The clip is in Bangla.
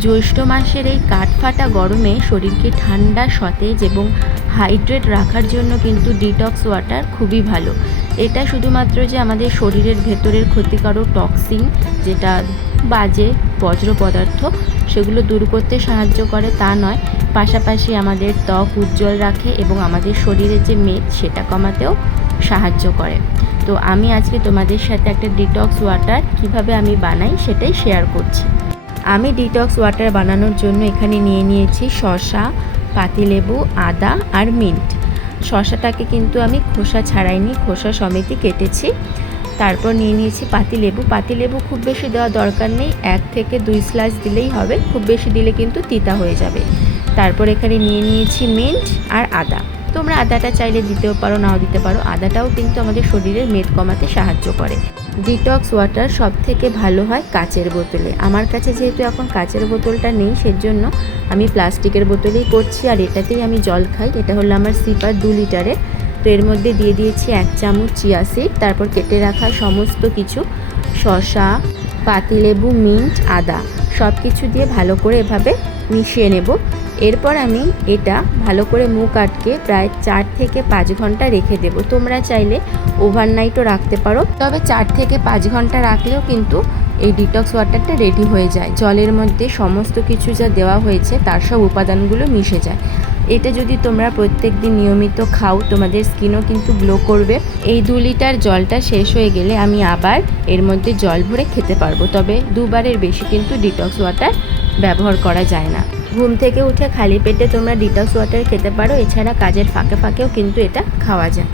জ্যৈষ্ঠ মাসের এই কাঠফাটা গরমে শরীরকে ঠান্ডা, সতেজ এবং হাইড্রেট রাখার জন্য কিন্তু ডিটক্স ওয়াটার খুবই ভালো। এটা শুধুমাত্র যে আমাদের শরীরের ভেতরের ক্ষতিকারক টক্সিন, যেটা বাজে বজ্র পদার্থ, সেগুলো দূর করতে সাহায্য করে তা নয়, পাশাপাশি আমাদের ত্বক উজ্জ্বল রাখে এবং আমাদের শরীরের যে মেদ সেটা কমাতেও সাহায্য করে। তো আমি আজকে তোমাদের সাথে একটা ডিটক্স ওয়াটার কিভাবে আমি বানাই সেটাই শেয়ার করছি। আমি ডিটক্স ওয়াটার বানানোর জন্য এখানে নিয়ে নিয়েছি শসা, পাতিলেবু, আদা আর মিন্ট। শসাটাকে কিন্তু আমি খোসা ছাড়াইনি, খোসা সমেতই কেটেছি। তারপর নিয়ে নিয়েছি পাতিলেবু। পাতিলেবু খুব বেশি দেওয়া দরকার নেই, 1 থেকে 2 স্লাইস দিলেই হবে, খুব বেশি দিলে কিন্তু তিতা হয়ে যাবে। তারপর এখানে নিয়ে নিয়েছি মিন্ট আর আদা। তোমরা আদাটা চাইলে দিতেও পারো, নাও দিতে পারো। আদাটাও কিন্তু আমাদের শরীরের মেদ কমাতে সাহায্য করে। ডিটক্স ওয়াটার সব থেকে ভালো হয় কাচের বোতলে। আমার কাছে যেহেতু এখন কাচের বোতলটা নেই, সেজন্য আমি প্লাস্টিকের বোতলেই করছি, আর এটাতেই আমি জল খাই। এটা হলো আমার সিপার 2 লিটারের। তো এর মধ্যে দিয়ে দিয়েছি 1 চামচ চিয়া সিড, তারপর কেটে রাখা সমস্ত কিছু শসা, পাতিলেবু, মিন্ট, আদা সব কিছু দিয়ে ভালো করে এভাবে মিশিয়ে নেব। এরপর আমি এটা ভালো করে মুখ আটকে প্রায় 4 থেকে 5 ঘন্টা রেখে দেব। তোমরা চাইলে ওভারনাইটও রাখতে পারো, তবে 4 থেকে 5 ঘন্টা রাখলেও কিন্তু এই ডিটক্স ওয়াটারটা রেডি হয়ে যায়। জলের মধ্যে সমস্ত কিছু যা দেওয়া হয়েছে তার সব উপাদানগুলো মিশে যায়। এটা যদি তোমরা প্রত্যেক দিন নিয়মিত খাও, তোমাদের স্কিনও কিন্তু গ্লো করবে। এই 2 লিটার জলটা শেষ হয়ে গেলে আমি আবার এর মধ্যে জল ভরে খেতে পারবো, তবে 2 বারের বেশি কিন্তু ডিটক্স ওয়াটার ব্যবহার করা যায় না। ঘুম থেকে উঠে খালি পেটে তোমরা ডিটক্স ওয়াটার খেতে পারো, এছাড়া কাজের ফাঁকে ফাঁকেও কিন্তু এটা খাওয়া যায়।